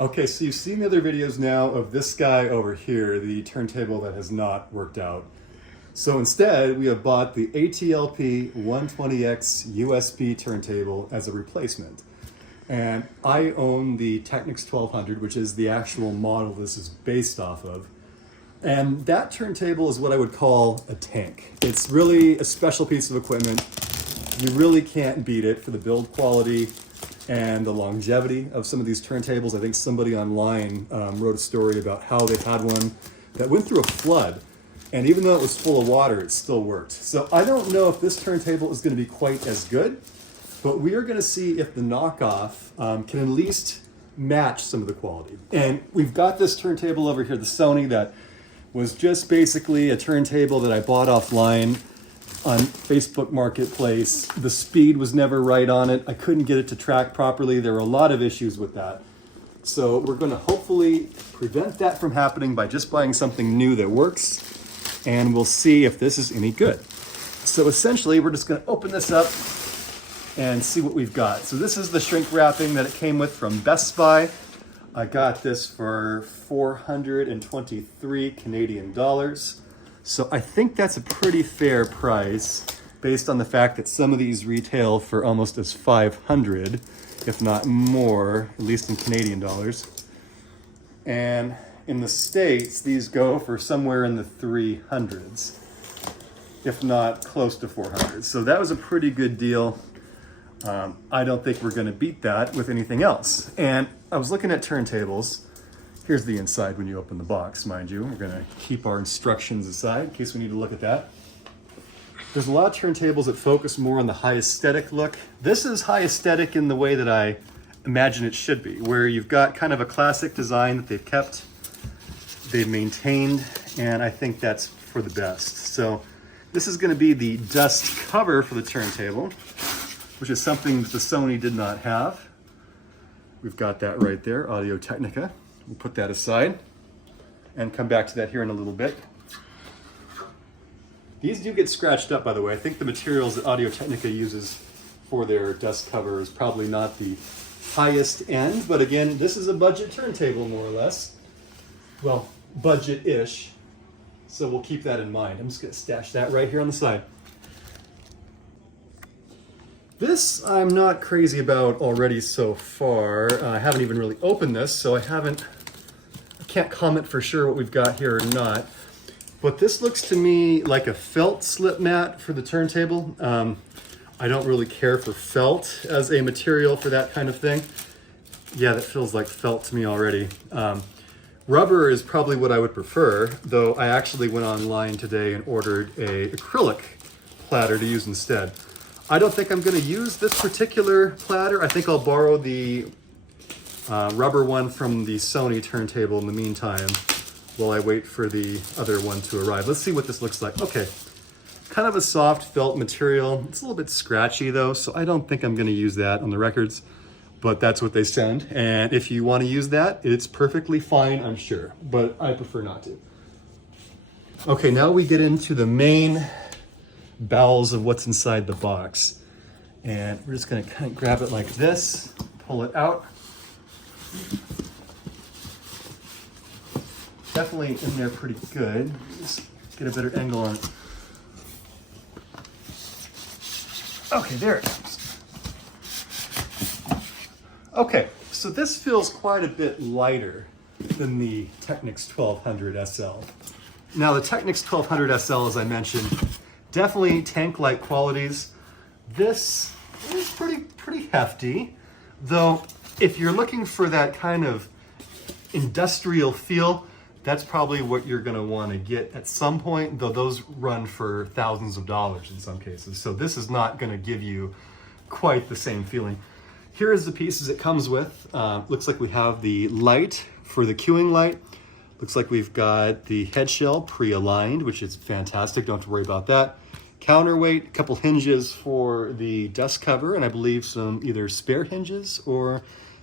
Okay, so you've seen the other videos now of this guy over here, the turntable that has not worked out. So instead, we have bought the ATLP120X USB turntable as a replacement. And I own the Technics 1200, which is the actual model this is based off of. And that turntable is what I would call a tank. It's really a special piece of equipment. You really can't beat it for the build quality and the longevity of some of these turntables. I think somebody online wrote a story about how they had one that went through a flood, and even though it was full of water, it still worked. So I don't know if this turntable is going to be quite as good, but we are going to see if the knockoff can at least match some of the quality. And we've got this turntable over here, the Sony, that was just basically a turntable that I bought offline on Facebook Marketplace. The speed was never right on it. I couldn't get it to track properly. There were a lot of issues with that. So we're going to hopefully prevent that from happening by just buying something new that works, and we'll see if this is any good. So essentially, we're just going to open this up and see what we've got. So this is the shrink wrapping that it came with from Best Buy. I got this for 423 Canadian dollars. So I think that's a pretty fair price based on the fact that some of these retail for almost as 500, if not more, at least in Canadian dollars. And in the States, these go for somewhere in the 300s, if not close to 400. So that was a pretty good deal. I don't think we're going to beat that with anything else. And I was looking at turntables. Here's the inside when you open the box, mind you. We're going to keep our instructions aside in case we need to look at that. There's a lot of turntables that focus more on the high aesthetic look. This is high aesthetic in the way that I imagine it should be, where you've got kind of a classic design that they've kept, they've maintained, and I think that's for the best. So this is going to be the dust cover for the turntable, which is something that the Sony did not have. We've got that right there, Audio Technica. We'll put that aside and come back to that here in a little bit. These do get scratched up, by the way. I think the materials that Audio Technica uses for their dust cover is probably not the highest end, but again, this is a budget turntable, more or less. Well, budget-ish, so we'll keep that in mind. I'm just gonna stash that right here on the side. This I'm not crazy about already so far. I haven't even really opened this, so I can't comment for sure what we've got here or not. But this looks to me like a felt slip mat for the turntable. I don't really care for felt as a material for that kind of thing. Yeah, that feels like felt to me already. Rubber is probably what I would prefer, though I actually went online today and ordered a acrylic platter to use instead. I don't think I'm going to use this particular platter. I think I'll borrow the rubber one from the Sony turntable in the meantime while I wait for the other one to arrive. Let's see what this looks like. Okay, kind of a soft felt material. It's a little bit scratchy though, so I don't think I'm going to use that on the records, but that's what they send. And if you want to use that, it's perfectly fine, I'm sure, but I prefer not to. Okay, now we get into the main bowels of what's inside the box. And we're just going to kind of grab it like this, pull it out. Definitely in there pretty good. Just get a better angle on it. Okay, there it comes. Okay, so this feels quite a bit lighter than the Technics 1200 SL. Now the Technics 1200 SL, as I mentioned, definitely tank-like qualities. This is pretty hefty, though if you're looking for that kind of industrial feel, that's probably what you're gonna wanna get at some point, though those run for thousands of dollars in some cases. So this is not gonna give you quite the same feeling. Here is the pieces it comes with. Looks like we have the light for the queuing light. Looks like we've got the head shell pre-aligned, which is fantastic, don't have to worry about that. Counterweight, a couple hinges for the dust cover, and I believe some either spare hinges or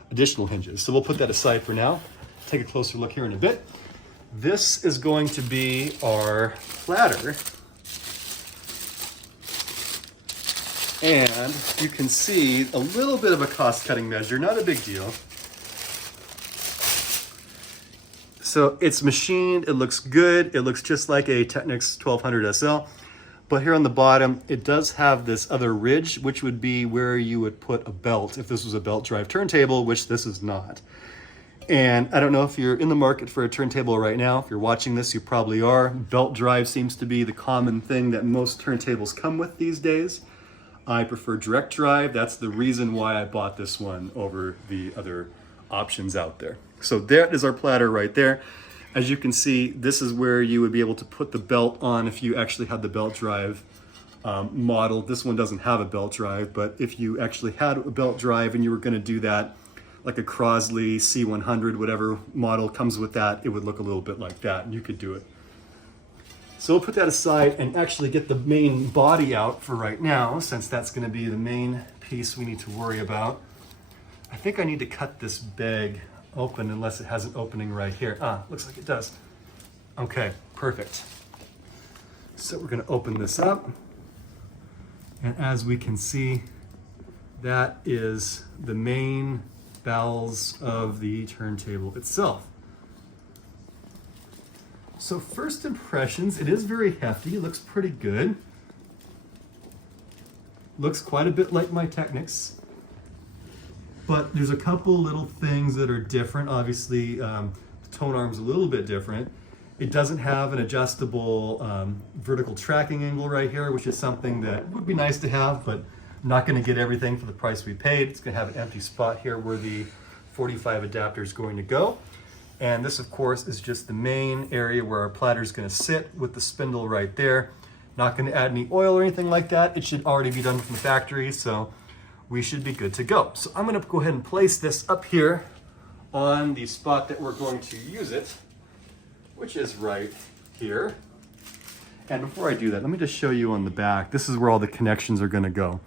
additional hinges. So we'll put that aside for now. Take a closer look here in a bit. This is going to be our platter. And you can see a little bit of a cost-cutting measure, not a big deal. So it's machined, it looks good, it looks just like a Technics 1200 SL. But here on the bottom, it does have this other ridge, which would be where you would put a belt if this was a belt drive turntable, which this is not. And I don't know if you're in the market for a turntable right now. If you're watching this, you probably are. Belt drive seems to be the common thing that most turntables come with these days. I prefer direct drive. That's the reason why I bought this one over the other options out there. So that is our platter right there. As you can see, this is where you would be able to put the belt on if you actually had the belt drive model. This one doesn't have a belt drive, but if you actually had a belt drive and you were going to do that, like a Crosley C100, whatever model comes with that, it would look a little bit like that, and you could do it. So we'll put that aside and actually get the main body out for right now, since that's going to be the main piece we need to worry about. I think I need to cut this bag open unless it has an opening right here. Ah, looks like it does. Okay, perfect. So we're going to open this up. And as we can see, that is the main bowels of the turntable itself. So first impressions, it is very hefty, looks pretty good. Looks quite a bit like my Technics. But there's a couple little things that are different. Obviously, the tone arm's a little bit different. It doesn't have an adjustable vertical tracking angle right here, which is something that would be nice to have, but I'm not going to get everything for the price we paid. It's going to have an empty spot here where the 45 adapter is going to go. And this, of course, is just the main area where our platter is going to sit with the spindle right there. Not going to add any oil or anything like that. It should already be done from the factory, so we should be good to go. So I'm going to go ahead and place this up here on the spot that we're going to use it, which is right here. And before I do that, let me just show you on the back. This is where all the connections are going to go.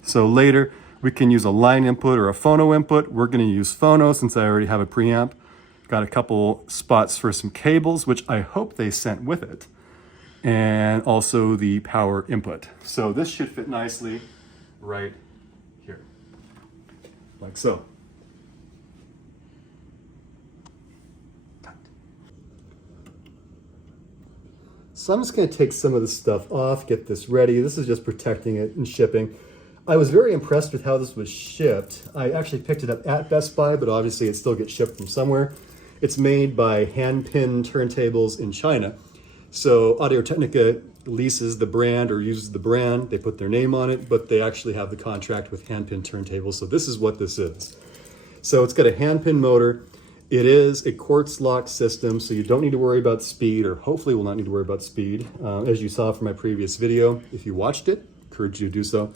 So later, we can use a line input or a phono input. We're going to use phono since I already have a preamp. Got a couple spots for some cables, which I hope they sent with it. And also the power input. So this should fit nicely right here, like so. So I'm just going to take some of this stuff off, get this ready. This is just protecting it and shipping. I was very impressed with how this was shipped. I actually picked it up at Best Buy, but obviously it still gets shipped from somewhere. It's made by Handpin Turntables in China. So Audio-Technica leases the brand or uses the brand. They put their name on it, but they actually have the contract with Handpin Turntables. So this is what this is. So it's got a handpin motor. It is a quartz lock system, so you don't need to worry about speed, or hopefully will not need to worry about speed. As you saw from my previous video, if you watched it, encourage you to do so.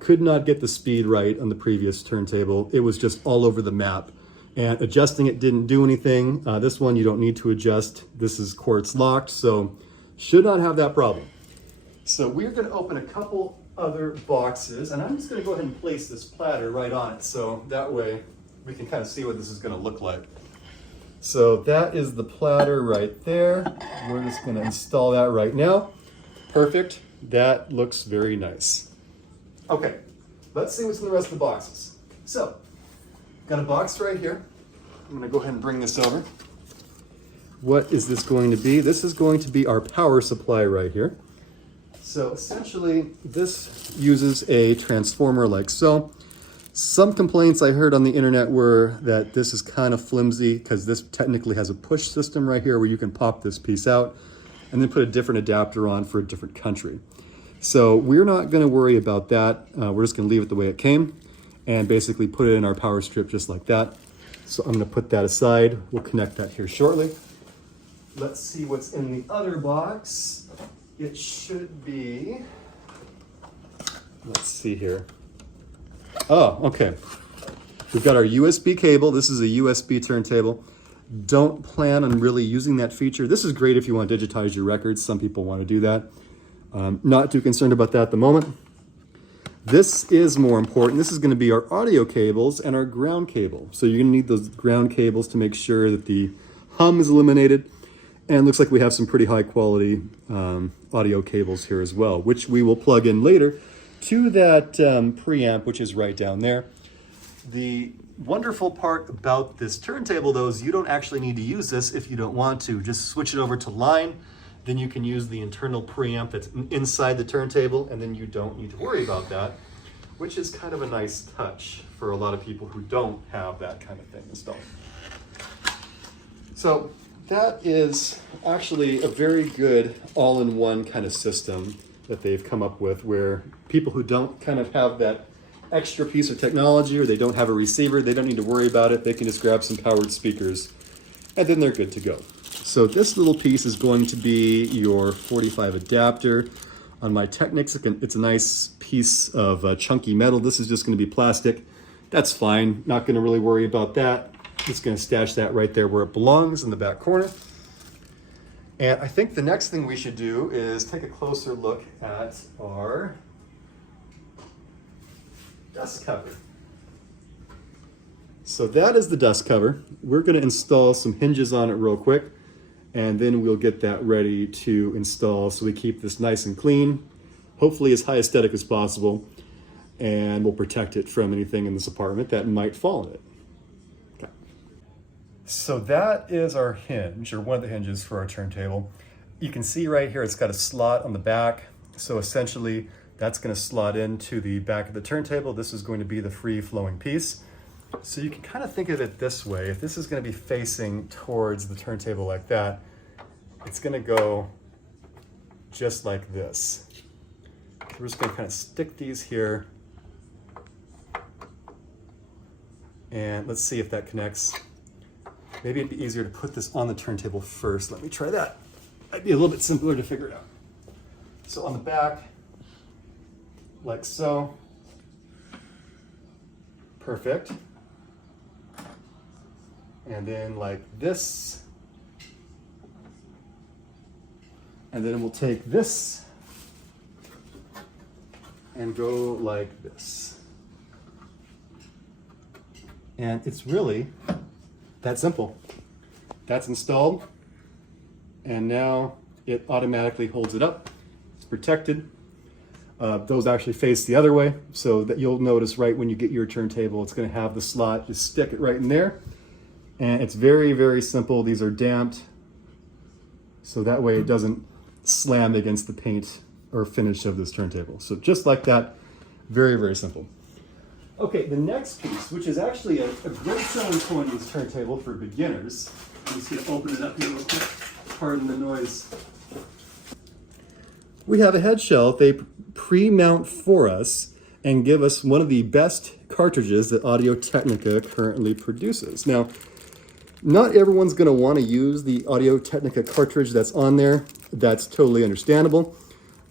Could not get the speed right on the previous turntable. It was just all over the map. And adjusting it didn't do anything. This one you don't need to adjust. This is quartz locked, so should not have that problem. So we're going to open a couple other boxes, and I'm just going to go ahead and place this platter right on it, so that way we can kind of see what this is going to look like. So that is the platter right there. We're just going to install that right now. Perfect. That looks very nice. Okay, let's see what's in the rest of the boxes. So, got a box right here. I'm going to go ahead and bring this over. What is this going to be? This is going to be our power supply right here. So essentially, this uses a transformer like so. Some complaints I heard on the internet were that this is kind of flimsy because this technically has a push system right here where you can pop this piece out and then put a different adapter on for a different country. So we're not going to worry about that. We're just going to leave it the way it came and basically put it in our power strip just like that. So I'm going to put that aside. We'll connect that here shortly. Let's see what's in the other box. It should be, let's see here. Oh, okay. We've got our USB cable. This is a USB turntable. Don't plan on really using that feature. This is great if you want to digitize your records. Some people want to do that. Not too concerned about that at the moment. This is more important. This is going to be our audio cables and our ground cable. So you're going to need those ground cables to make sure that the hum is eliminated. And it looks like we have some pretty high quality audio cables here as well, which we will plug in later to that preamp, which is right down there. The wonderful part about this turntable though is you don't actually need to use this if you don't want to. Just switch it over to line, then you can use the internal preamp that's inside the turntable, and then you don't need to worry about that, which is kind of a nice touch for a lot of people who don't have that kind of thing installed. So that is actually a very good all-in-one kind of system that they've come up with, where people who don't kind of have that extra piece of technology, or they don't have a receiver, they don't need to worry about it. They can just grab some powered speakers and then they're good to go. So this little piece is going to be your 45 adapter. On my Technics, it's a nice piece of chunky metal. This is just going to be plastic. That's fine. Not going to really worry about that. Just going to stash that right there where it belongs, in the back corner. And I think the next thing we should do is take a closer look at our dust cover. So that is the dust cover. We're going to install some hinges on it real quick, and then we'll get that ready to install so we keep this nice and clean, hopefully as high aesthetic as possible, and we'll protect it from anything in this apartment that might fall in it. Okay. So that is our hinge, or one of the hinges for our turntable. You can see right here it's got a slot on the back, so essentially that's going to slot into the back of the turntable. This is going to be the free-flowing piece. So you can kind of think of it this way. If this is going to be facing towards the turntable like that, it's going to go just like this. So we're just going to kind of stick these here. And let's see if that connects. Maybe it'd be easier to put this on the turntable first. Let me try that. Might be a little bit simpler to figure it out. So on the back, like so. Perfect. And then like this. And then we'll take this and go like this. And it's really that simple. That's installed. And now it automatically holds it up. It's protected. Those actually face the other way, so that you'll notice right when you get your turntable, it's going to have the slot. Just stick it right in there. And it's very, very simple. These are damped, so that way it doesn't slam against the paint or finish of this turntable. So just like that, very, very simple. Okay, the next piece, which is actually a great selling point in this turntable for beginners. I'm just going to open it up here real quick. Pardon the noise. We have a head shell they pre-mount for us and give us one of the best cartridges that Audio-Technica currently produces. Now, not everyone's going to want to use the Audio-Technica cartridge that's on there. That's totally understandable.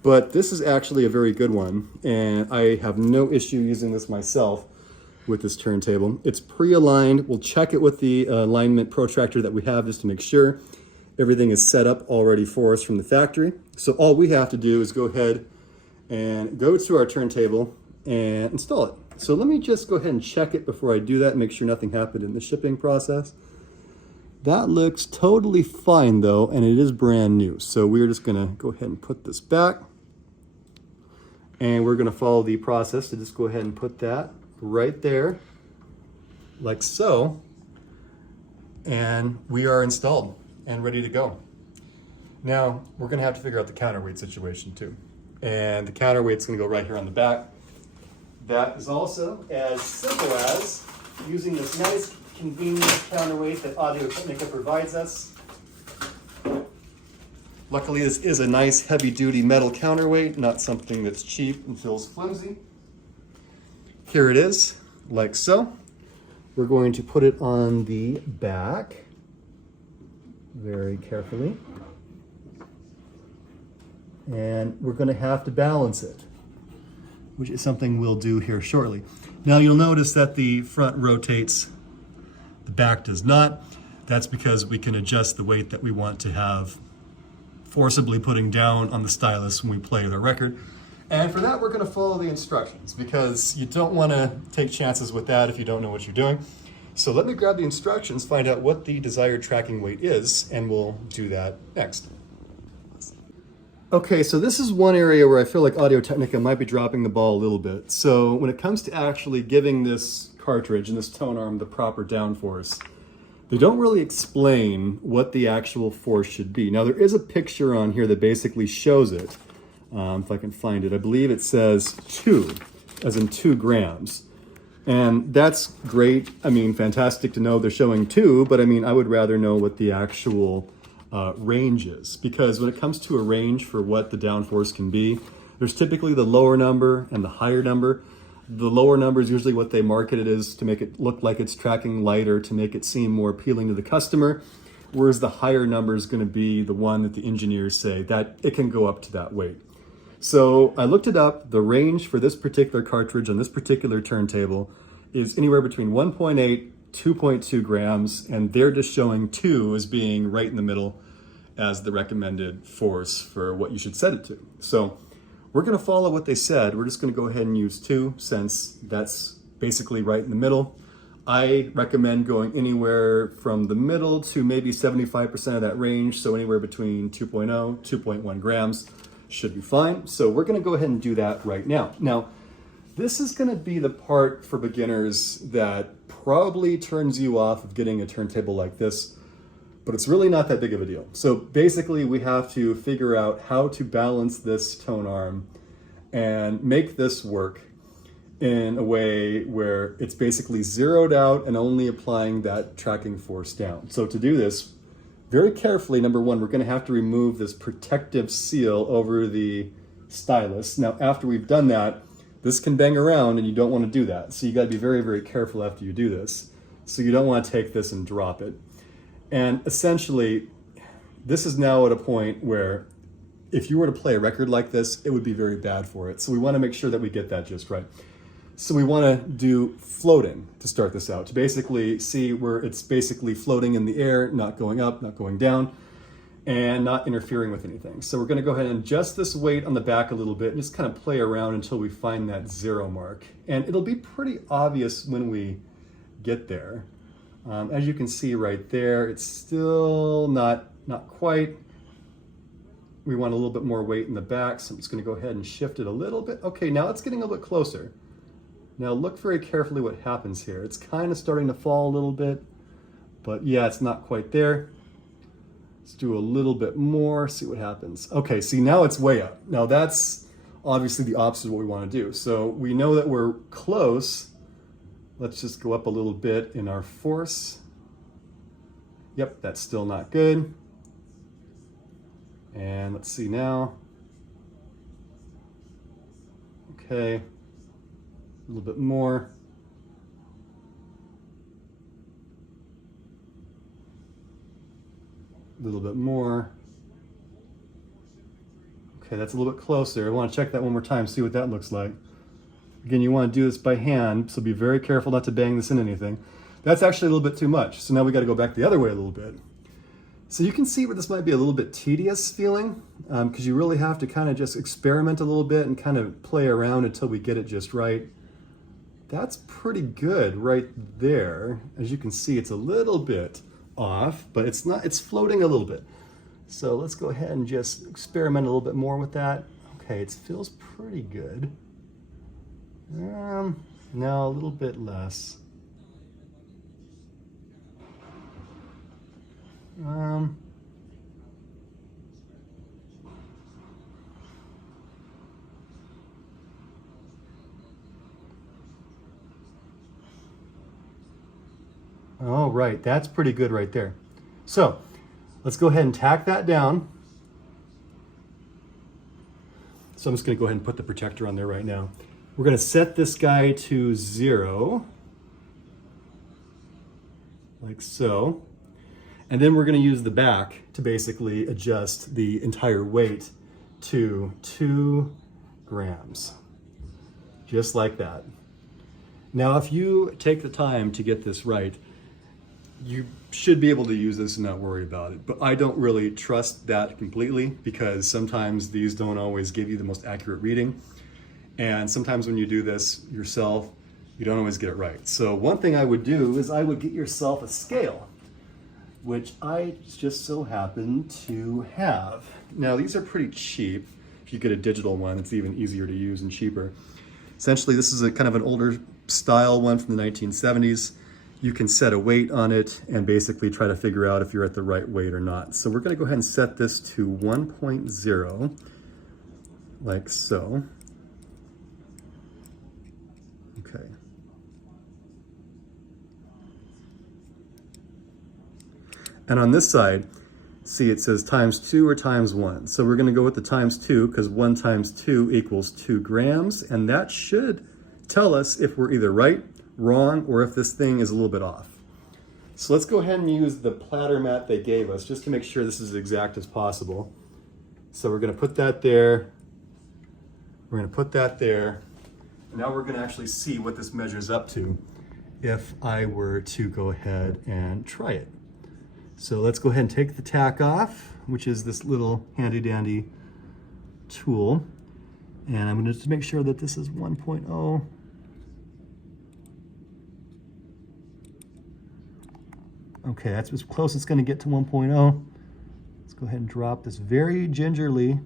But this is actually a very good one, and I have no issue using this myself with this turntable. It's pre-aligned. We'll check it with the alignment protractor that we have just to make sure everything is set up already for us from the factory. So all we have to do is go ahead and go to our turntable and install it. So let me just go ahead and check it before I do that, make sure nothing happened in the shipping process. That looks totally fine though, and it is brand new. So we're just gonna go ahead and put this back. And we're gonna follow the process to just go ahead and put that right there, like so. And we are installed and ready to go. Now, we're gonna have to figure out the counterweight situation too. And the counterweight's gonna go right here on the back. That is also as simple as using this nice, convenient counterweight that Audio-Technica provides us. Luckily, this is a nice, heavy-duty metal counterweight, not something that's cheap and feels flimsy. Here it is, like so. We're going to put it on the back very carefully. And we're going to have to balance it, which is something we'll do here shortly. Now you'll notice that the front rotates, the back does not. That's because we can adjust the weight that we want to have forcibly putting down on the stylus when we play the record. And for that, we're going to follow the instructions because you don't want to take chances with that if you don't know what you're doing. So let me grab the instructions, find out what the desired tracking weight is, and we'll do that next. Okay, so this is one area where I feel like Audio-Technica might be dropping the ball a little bit. So when it comes to actually giving this cartridge and this tone arm the proper downforce, they don't really explain what the actual force should be. Now there is a picture on here that basically shows it. If I can find it, I believe it says 2, as in 2 grams. And that's great. I mean, fantastic to know they're showing 2, but I mean, I would rather know what the actual range is, because when it comes to a range for what the downforce can be, there's typically the lower number and the higher number. The lower number is usually what they market it as to make it look like it's tracking lighter, to make it seem more appealing to the customer, whereas the higher number is going to be the one that the engineers say that it can go up to that weight. So I looked it up. The range for this particular cartridge on this particular turntable is anywhere between 1.8, 2.2 grams, and they're just showing 2 as being right in the middle as the recommended force for what you should set it to. So we're going to follow what they said. We're just going to go ahead and use 2 since that's basically right in the middle. I recommend going anywhere from the middle to maybe 75% of that range. So anywhere between 2.0, 2.1 grams should be fine. So we're going to go ahead and do that right now. Now, this is going to be the part for beginners that probably turns you off of getting a turntable like this, but it's really not that big of a deal. So basically we have to figure out how to balance this tone arm and make this work in a way where it's basically zeroed out and only applying that tracking force down. So to do this, very carefully, number one, we're going to have to remove this protective seal over the stylus. Now, after we've done that, this can bang around and you don't want to do that. So you got to be very, very careful after you do this. So you don't want to take this and drop it. And essentially, this is now at a point where if you were to play a record like this, it would be very bad for it. So we want to make sure that we get that just right. So we want to do floating to start this out, to basically see where it's basically floating in the air, not going up, not going down, and not interfering with anything. So we're going to go ahead and adjust this weight on the back a little bit and just kind of play around until we find that 0 mark. And it'll be pretty obvious when we get there. As you can see right there, it's still not quite. We want a little bit more weight in the back, so I'm just going to go ahead and shift it a little bit. Okay, now it's getting a little bit closer. Now look very carefully what happens here. It's kind of starting to fall a little bit, but yeah, it's not quite there. Let's do a little bit more, see what happens. Okay, see, now it's way up. Now that's obviously the opposite of what we want to do. So we know that we're close. Let's just go up a little bit in our force. Yep, that's still not good. And let's see now. Okay, a little bit more. A little bit more. Okay, that's a little bit closer. I want to check that one more time, see what that looks like. Again, you want to do this by hand, so be very careful not to bang this in anything. That's actually a little bit too much, so now we got to go back the other way a little bit. So you can see where this might be a little bit tedious feeling, because you really have to kind of just experiment a little bit and kind of play around until we get it just right. That's pretty good right there. As you can see, it's a little bit off, but it's not, it's floating a little bit. So let's go ahead and just experiment a little bit more with that. Okay, it feels pretty good. No, a little bit less. Oh, right, that's pretty good right there. So let's go ahead and tack that down. So I'm just going to go ahead and put the protector on there right now. We're going to set this guy to 0, like so. And then we're going to use the back to basically adjust the entire weight to 2 grams, just like that. Now, if you take the time to get this right, you should be able to use this and not worry about it. But I don't really trust that completely, because sometimes these don't always give you the most accurate reading. And sometimes when you do this yourself, you don't always get it right. So one thing I would do is I would get yourself a scale, which I just so happen to have. Now these are pretty cheap. If you get a digital one, it's even easier to use and cheaper. Essentially, this is a kind of an older style one from the 1970s. You can set a weight on it and basically try to figure out if you're at the right weight or not. So we're going to go ahead and set this to 1.0, like so. Okay. And on this side, see it says ×2 or ×1. So we're going to go with the ×2 because 1 times 2 equals 2 grams. And that should tell us if we're either right, wrong, or if this thing is a little bit off. So let's go ahead and use the platter mat they gave us just to make sure this is as exact as possible. So we're going to put that there. We're going to put that there. And now we're going to actually see what this measures up to if I were to go ahead and try it. So let's go ahead and take the tack off, which is this little handy dandy tool. And I'm going to just make sure that this is 1.0. Okay, that's as close as it's going to get to 1.0. Let's go ahead and drop this very gingerly.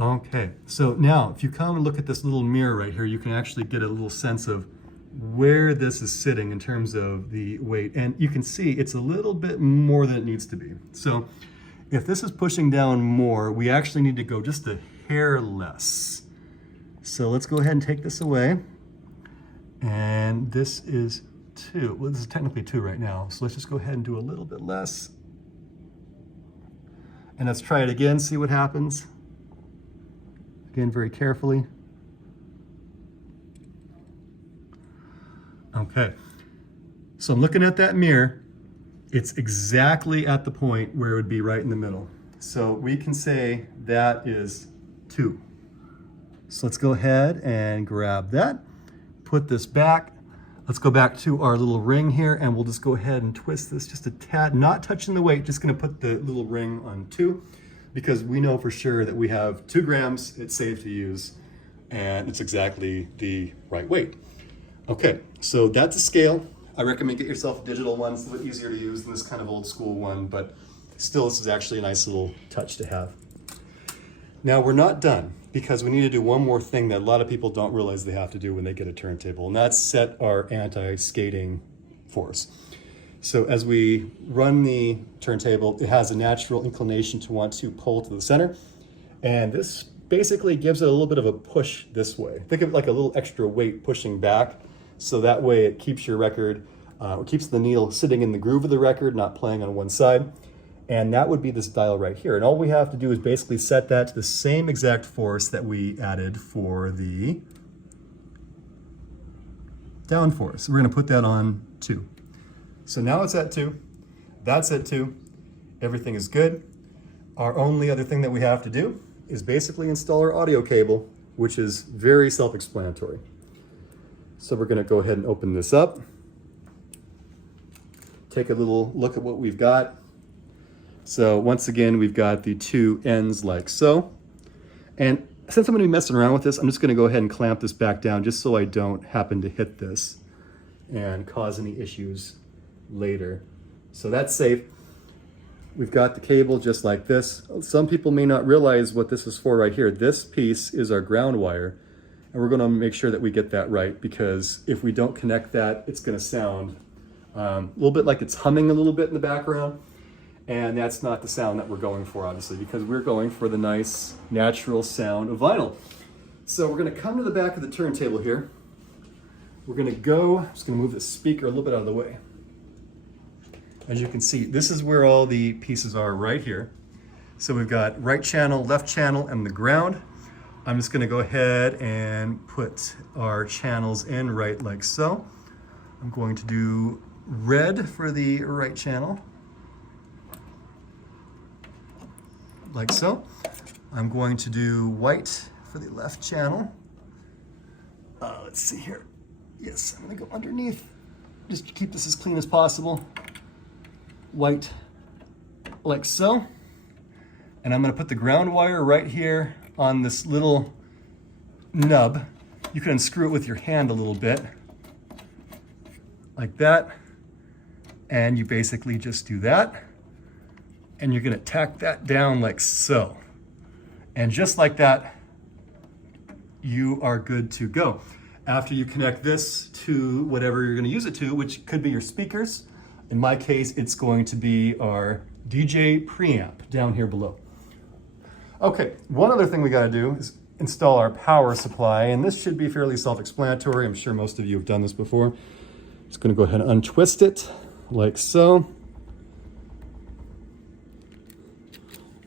Okay, so now if you come and look at this little mirror right here, you can actually get a little sense of where this is sitting in terms of the weight. And you can see it's a little bit more than it needs to be. So if this is pushing down more, we actually need to go just a hair less. So let's go ahead and take this away. And this is 2. Well, this is technically 2 right now. So let's just go ahead and do a little bit less. And let's try it again, see what happens. Again, very carefully. Okay, so I'm looking at that mirror. It's exactly at the point where it would be right in the middle. So we can say that is 2. So let's go ahead and grab that, put this back. Let's go back to our little ring here and we'll just go ahead and twist this just a tad, not touching the weight, just gonna put the little ring on 2 because we know for sure that we have 2 grams, it's safe to use, and it's exactly the right weight. Okay, so that's a scale. I recommend get yourself a digital one. It's a little bit easier to use than this kind of old school one, but still this is actually a nice little touch to have. Now we're not done because we need to do one more thing that a lot of people don't realize they have to do when they get a turntable, and that's set our anti-skating force. So as we run the turntable, it has a natural inclination to want to pull to the center, and this basically gives it a little bit of a push this way. Think of it like a little extra weight pushing back, so that way it keeps your record, it keeps the needle sitting in the groove of the record, not playing on one side. And that would be this dial right here. And all we have to do is basically set that to the same exact force that we added for the down force. We're gonna put that on 2. So now it's at 2, that's at 2, everything is good. Our only other thing that we have to do is basically install our audio cable, which is very self-explanatory. So we're gonna go ahead and open this up, take a little look at what we've got. So once again, we've got the 2 ends like so. And since I'm gonna be messing around with this, I'm just gonna go ahead and clamp this back down just so I don't happen to hit this and cause any issues later. So that's safe. We've got the cable just like this. Some people may not realize what this is for right here. This piece is our ground wire, and we're gonna make sure that we get that right, because if we don't connect that, it's gonna sound a little bit like it's humming a little bit in the background, and that's not the sound that we're going for, obviously, because we're going for the nice, natural sound of vinyl. So we're gonna come to the back of the turntable here. We're gonna go, I'm just gonna move the speaker a little bit out of the way. As you can see, this is where all the pieces are right here. So we've got right channel, left channel, and the ground. I'm just gonna go ahead and put our channels in right like so. I'm going to do red for the right channel, like so. I'm going to do white for the left channel. Let's see here. Yes, I'm gonna go underneath, just to keep this as clean as possible. White, like so. And I'm gonna put the ground wire right here on this little nub. You can unscrew it with your hand a little bit, like that. And you basically just do that. And you're gonna tack that down like so. And just like that, you are good to go. After you connect this to whatever you're gonna use it to, which could be your speakers. In my case, it's going to be our DJ preamp down here below. Okay, one other thing we gotta do is install our power supply, and this should be fairly self-explanatory. I'm sure most of you have done this before. Just gonna go ahead and untwist it like so.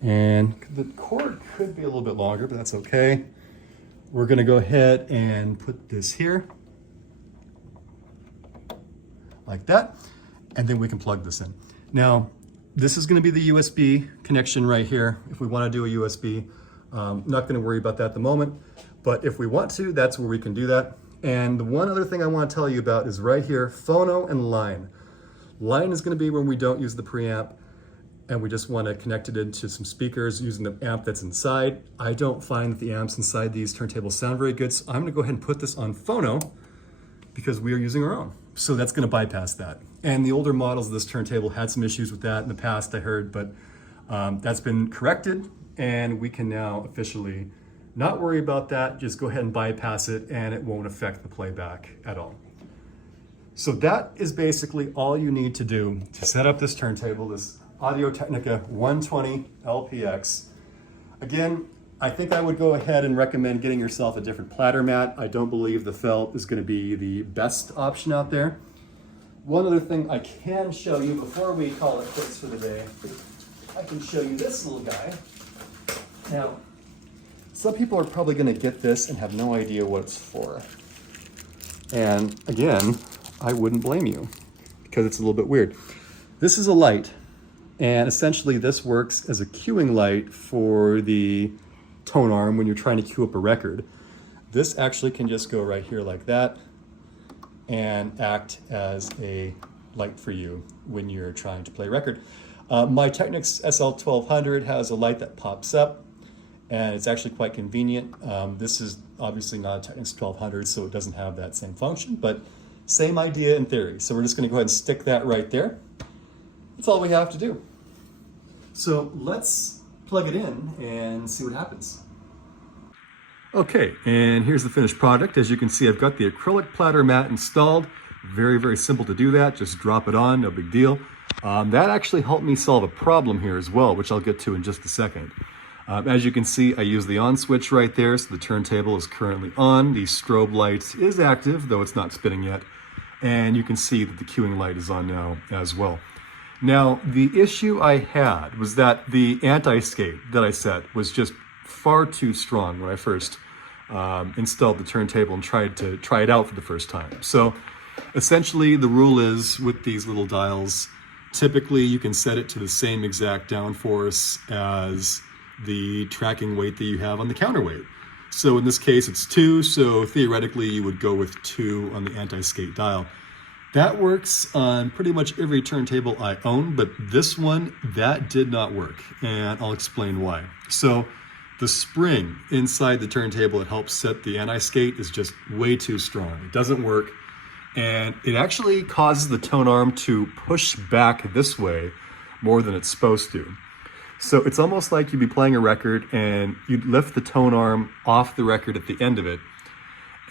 And the cord could be a little bit longer, but that's okay. We're gonna go ahead and put this here, like that, and then we can plug this in. Now, this is gonna be the USB connection right here. If we wanna do a USB, not gonna worry about that at the moment, but if we want to, that's where we can do that. And the one other thing I wanna tell you about is right here, phono and line. Line is gonna be when we don't use the preamp and we just wanna connect it into some speakers using the amp that's inside. I don't find that the amps inside these turntables sound very good, so I'm gonna go ahead and put this on phono because we are using our own. So that's gonna bypass that. And the older models of this turntable had some issues with that in the past, I heard, but that's been corrected, and we can now officially not worry about that. Just go ahead and bypass it, and it won't affect the playback at all. So that is basically all you need to do to set up this turntable, this Audio Technica 120 LPX. Again, I think I would go ahead and recommend getting yourself a different platter mat. I don't believe the felt is going to be the best option out there. One other thing I can show you before we call it quits for the day, I can show you this little guy. Now, some people are probably going to get this and have no idea what it's for. And again, I wouldn't blame you because it's a little bit weird. This is a light, and essentially this works as a cueing light for the tone arm when you're trying to cue up a record. This actually can just go right here like that and act as a light for you when you're trying to play a record. My Technics SL1200 has a light that pops up, and it's actually quite convenient. This is obviously not a Technics 1200, so it doesn't have that same function, but same idea in theory. So we're just gonna go ahead and stick that right there. That's all we have to do. So let's plug it in and see what happens. Okay, and here's the finished product. As you can see, I've got the acrylic platter mat installed. Very, very simple to do that. Just drop it on, no big deal. That actually helped me solve a problem here as well, which I'll get to in just a second. As you can see, I use the on switch right there, so the turntable is currently on. The strobe light is active, though it's not spinning yet. And you can see that the cueing light is on now as well. Now, the issue I had was that the anti-skate that I set was just far too strong when I first installed the turntable and tried to try it out for the first time. So essentially the rule is with these little dials, typically you can set it to the same exact downforce as the tracking weight that you have on the counterweight. So in this case it's 2, so theoretically you would go with 2 on the anti-skate dial. That works on pretty much every turntable I own, but this one, that did not work, and I'll explain why. So the spring inside the turntable that helps set the anti-skate is just way too strong. It doesn't work, and it actually causes the tone arm to push back this way more than it's supposed to. So it's almost like you'd be playing a record and you'd lift the tone arm off the record at the end of it,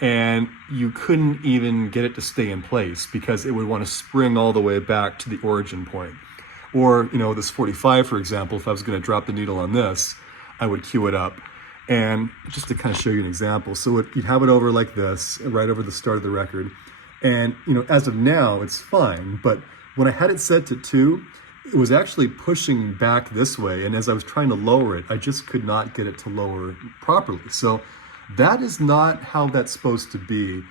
and you couldn't even get it to stay in place because it would want to spring all the way back to the origin point. Or, you know, this 45, for example, if I was going to drop the needle on this, I would cue it up. And just to kind of show you an example, so you'd have it over like this, right over the start of the record. And, you know, as of now, it's fine. But when I had it set to 2, it was actually pushing back this way. And as I was trying to lower it, I just could not get it to lower properly. So that is not how that's supposed to be.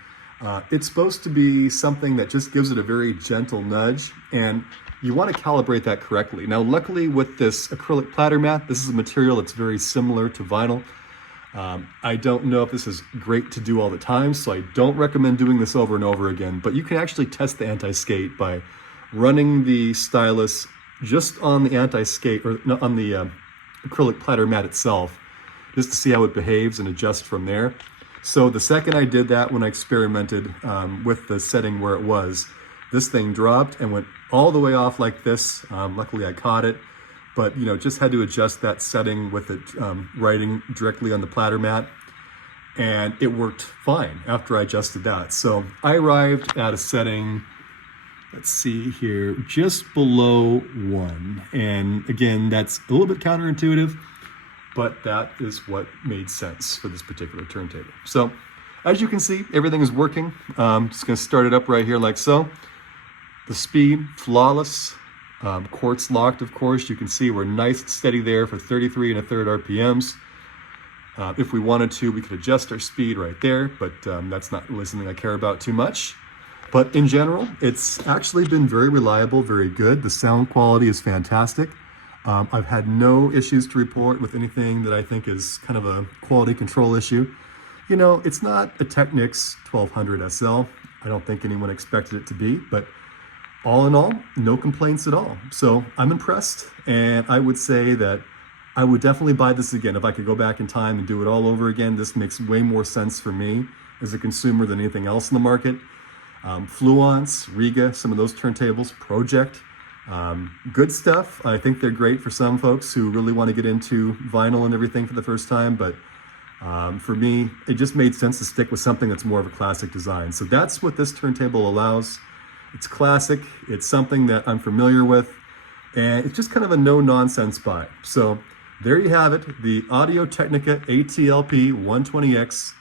It's supposed to be something that just gives it a very gentle nudge, and you want to calibrate that correctly. Now, luckily with this acrylic platter mat, this is a material that's very similar to vinyl. I don't know if this is great to do all the time, so I don't recommend doing this over and over again, but you can actually test the anti-skate by running the stylus just on the anti-skate, or on the acrylic platter mat itself, just to see how it behaves and adjust from there. So the second I did that, when I experimented with the setting where it was, this thing dropped and went all the way off like this. Luckily I caught it, but you know, just had to adjust that setting with it writing directly on the platter mat. and it worked fine after I adjusted that. So I arrived at a setting, let's see here, just below 1. And again, that's a little bit counterintuitive, but that is what made sense for this particular turntable. So as you can see, everything is working. I'm just gonna start it up right here like so. The speed, flawless. Quartz locked, of course. You can see we're nice and steady there for 33 1/3 RPMs. If we wanted to, we could adjust our speed right there, but that's not really something I care about too much. But in general, it's actually been very reliable, very good. The sound quality is fantastic. I've had no issues to report with anything that I think is kind of a quality control issue. You know, it's not a Technics 1200 SL. I don't think anyone expected it to be, but all in all, no complaints at all. So I'm impressed, and I would say that I would definitely buy this again. If I could go back in time and do it all over again, this makes way more sense for me as a consumer than anything else in the market. Fluence, Riga, some of those turntables, Project, good stuff. I think they're great for some folks who really want to get into vinyl and everything for the first time, but for me, it just made sense to stick with something that's more of a classic design. So that's what this turntable allows. It's classic, it's something that I'm familiar with, and it's just kind of a no-nonsense buy. So there you have it, the Audio Technica LP120X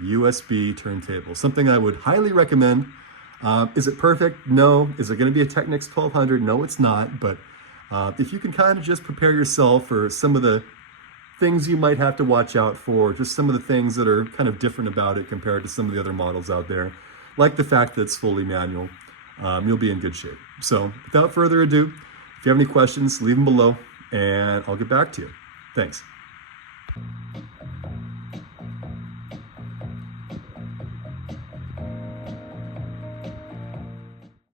USB turntable. Something I would highly recommend. Is it perfect? No. Is it going to be a Technics 1200? No, it's not. But if you can kind of just prepare yourself for some of the things you might have to watch out for, just some of the things that are kind of different about it compared to some of the other models out there, like the fact that it's fully manual, you'll be in good shape. So without further ado, if you have any questions, leave them below and I'll get back to you. Thanks.